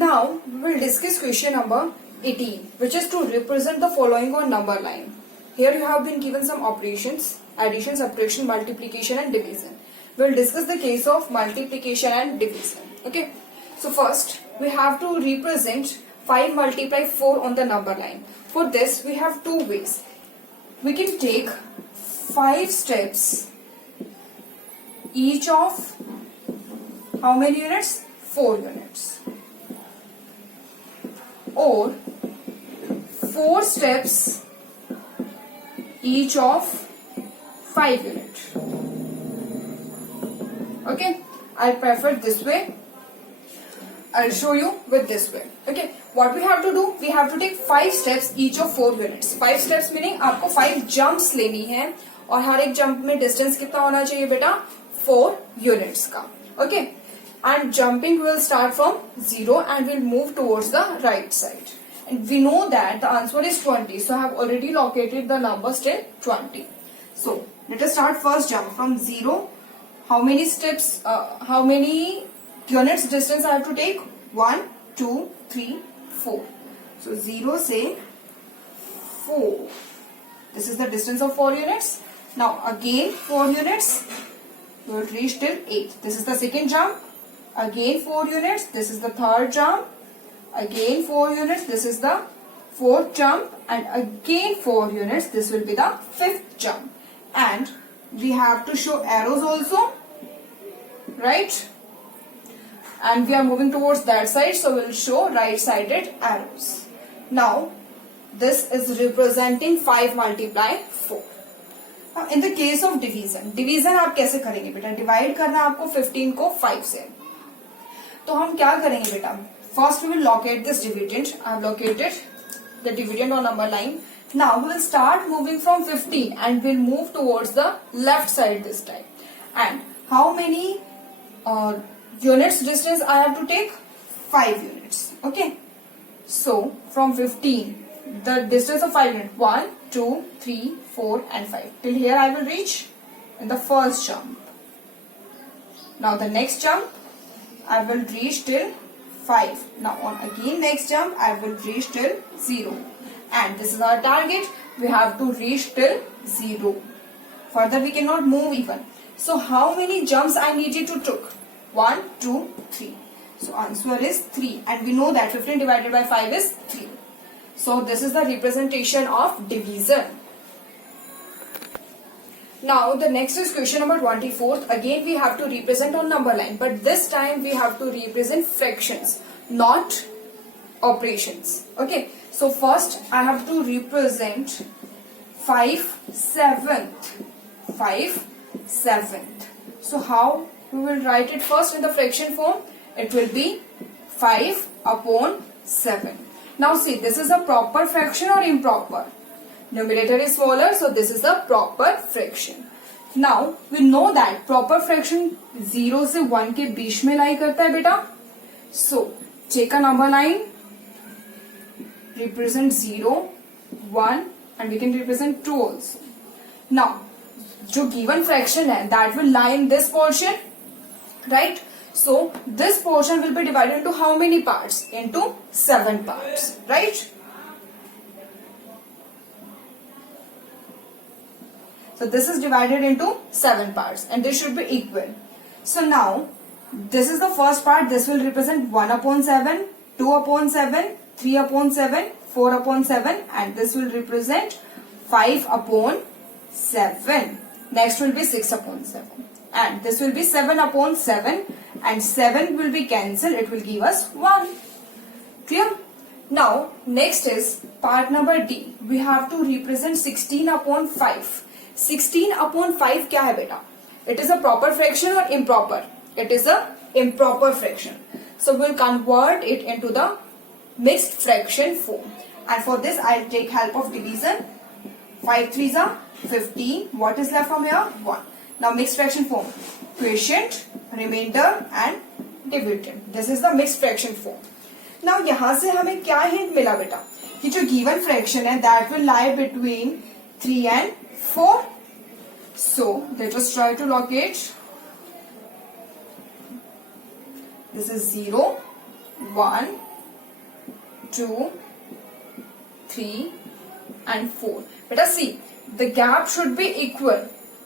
Now we will discuss question number 18, which is to represent the following on number line. Here you have been given some operations: addition, subtraction, multiplication and division. We will discuss the case of multiplication and division. Okay. So first we have to represent 5 multiply 4 on the number line. For this we have two ways. We can take 5 steps, each of how many units? 4 units. Or 4 steps, each of 5 units. Okay, I'll prefer this way. I'll show you with this way. Okay, what we have to do, we have to take 5 steps each of 4 units. 5 steps meaning आपको 5 jumps लेनी है और हर एक jump में distance कितना होना चाहिए बेटा? 4 units का. Okay, and jumping will start from 0 and will move towards the right side. And we know that the answer is 20. So I have already located the numbers till 20. So let us start first jump from 0. How many steps, how many units distance I have to take? 1, 2, 3, 4. So 0 say 4. This is the distance of 4 units. Now again 4 units. We will reach till 8. This is the second jump. Again 4 units. This is the third jump. Again 4 units. This is the fourth jump. And again 4 units. This will be the fifth jump. And we have to show arrows also. Right? And we are moving towards that side, so we will show right-sided arrows. Now, this is representing 5 multiply 4. Now, in the case of division आप कैसे करेंगे बेटा? Divide करना है आपको 15 को 5 से. तो हम क्या करेंगे बेटा? First we will locate this dividend. I have located the dividend on number line. Now we will start moving from 15 and we'll move towards the left side this time. And how many units distance I have to take? 5 units. Okay. So from 15, the distance of 5 units, 1, 2, 3, 4 and 5. Till here I will reach in the first jump. Now the next jump, I will reach till 5. Now on again next jump, I will reach till 0. And this is our target. We have to reach till 0. Further we cannot move even. So how many jumps I needed to took? 1, 2, 3. So answer is 3. And we know that 15 divided by 5 is 3. So this is the representation of division. Now the next is question number 24. Again we have to represent on number line. But this time we have to represent fractions, not operations. Okay. So first I have to represent 5/7. 5/7. So how we will write it first in the fraction form? It will be 5 upon 7. Now see, this is a proper fraction or improper? Numerator is smaller, so this is the proper fraction. Now we know that proper fraction 0 से 1 के बीच में lie करता है बेटा. So take a number line, represent 0, 1 and we can represent 2 also. Now जो given fraction है, that will lie in this portion, right? So this portion will be divided into how many parts? Into 7 parts, right? So this is divided into 7 parts and this should be equal. So now this is the first part. This will represent 1 upon 7, 2 upon 7, 3 upon 7, 4 upon 7 and this will represent 5 upon 7. Next will be 6 upon 7 and this will be 7 upon 7 and 7 will be cancelled. It will give us 1. Clear? Now next is part number D. We have to represent 16 upon 5. 16 upon 5 क्या है बेटा? It is a proper fraction or improper? It is a improper fraction. So we will convert it into the mixed fraction form. And for this I will take help of division. 5 3s are 15. What is left from here? 1. Now mixed fraction form. Quotient, remainder and dividend. This is the mixed fraction form. Now यहाँ से हमें क्या hint मिला बेटा? कि जो given fraction है that will lie between 3 and 4. So let us try to locate. This is 0, 1, 2, 3 and 4. Beta see, the gap should be equal.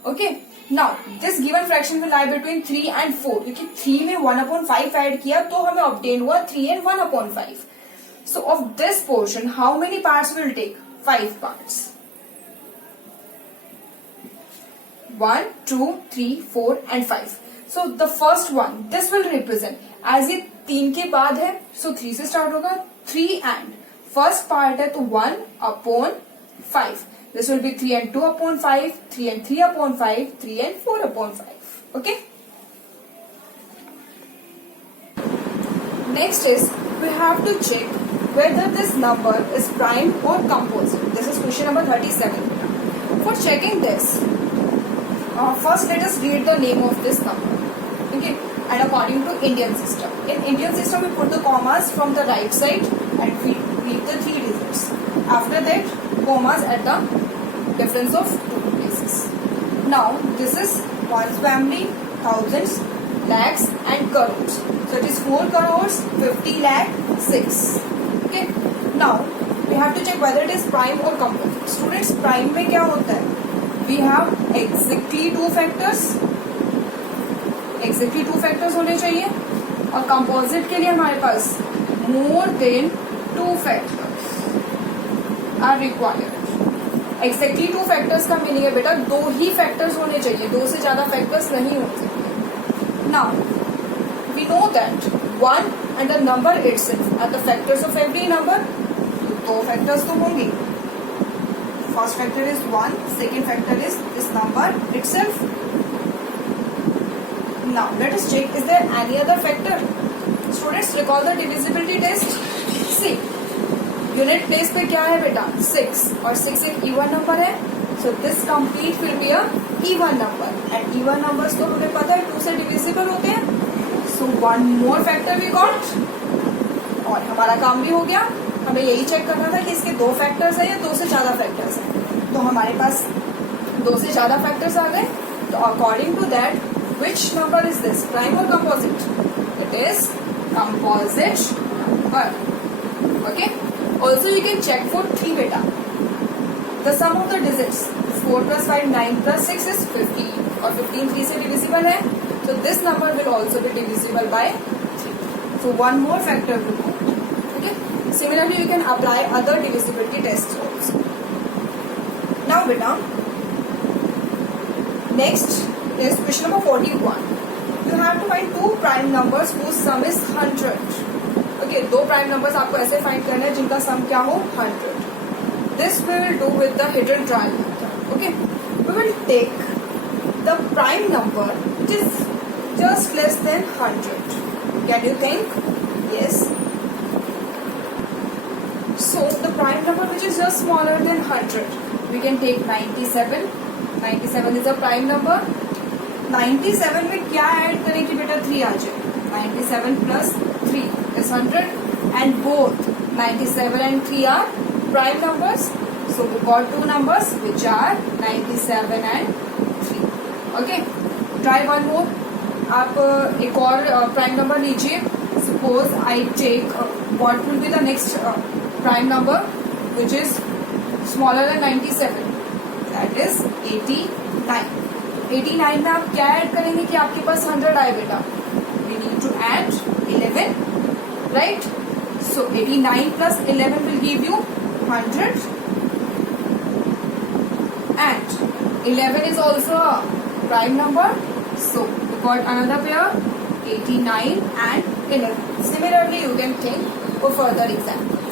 Okay. Now this given fraction will lie between 3 and 4. क्योंकि 3 में 1/5 add किया तो हमें obtain हुआ 3 and 1/5. So of this portion, how many parts will take? 5 parts. 1, 2, 3, 4 and 5. So the first one, this will represent as ये 3 के बाद है, so 3 से start होगा. 3 and first part है तो 1/5. This will be 3 and 2/5, 3 and 3/5, 3 and 4/5. Okay. Next is we have to check whether this number is prime or composite. This is question number 37. For checking this, first let us read the name of this number. Okay. And according to Indian system, in Indian system we put the commas from the right side and we read the 3 digits. After that, commas at the difference of 2 places. Now this is ones family, thousands, lakhs and crores. So it is 4 crores, 50 lakh, 6. Okay. Now we have to check whether it is prime or composite. Students, prime में क्या होता है? We have exactly 2 factors. Exactly 2 factors होने चाहिए. और composite के लिए हमारे पास more than 2 factors are required. Exactly 2 factors का मीनिंग है बेटा 2 ही factors होने चाहिए, 2 से ज्यादा factors नहीं होते. Now we know that 1 and the number itself are the factors of every number. 2 factors तो होंगे. First factor is 1, second factor is this number itself. Now let us check, is there any other factor? Students, recall the divisibility test. See, unit place पे क्या है बेटा 6 और 6 एक even number है. So this complete will be a even number and even numbers तो हमें पता है 2 से डिविजिबल होते हैं. सो 1 मोर फैक्टर वी गॉट और हमारा काम भी हो गया. हमें यही चेक करना था कि इसके 2 फैक्टर्स है या 2 से ज्यादा फैक्टर्स हैं. तो हमारे पास 2 से ज्यादा फैक्टर्स आ गए. तो according to that which number is this, prime और composite? It is composite number. Okay. Also you can check for 3 beta. The sum of the digits 4 plus 5, 9 plus 6 is 15 और 15 3 से divisible है. So this number will also be divisible by 3. So one more factor will go. Okay. Similarly you can apply other divisibility tests also. Now beta, next is question number 41. You have to find 2 prime numbers whose sum is 100. Okay, 2 prime numbers आपको ऐसे find करना है जिनका सम क्या हो 100. This we will do with the hidden trial method. Okay, we will take the prime number which is just less than 100. Can you think? Yes. So the prime number which is just smaller than 100, we can take 97. 97 is a prime number. 97 में क्या add करें कि बेटा 3 आ जाए? 97 plus 3 is 100 and both 97 and 3 are prime numbers. So we got 2 numbers which are 97 and 3. Okay. Try one more. आप एक और prime number लीजिए. Suppose I take what will be the next prime number which is smaller than 97. That is 89. 89 में आप क्या add करेंगे कि आपके पास 100 आए बेटा? To add 11, right? So 89 plus 11 will give you 100 and 11 is also a prime number. So we got another pair 89 and 11. Similarly you can think for further example.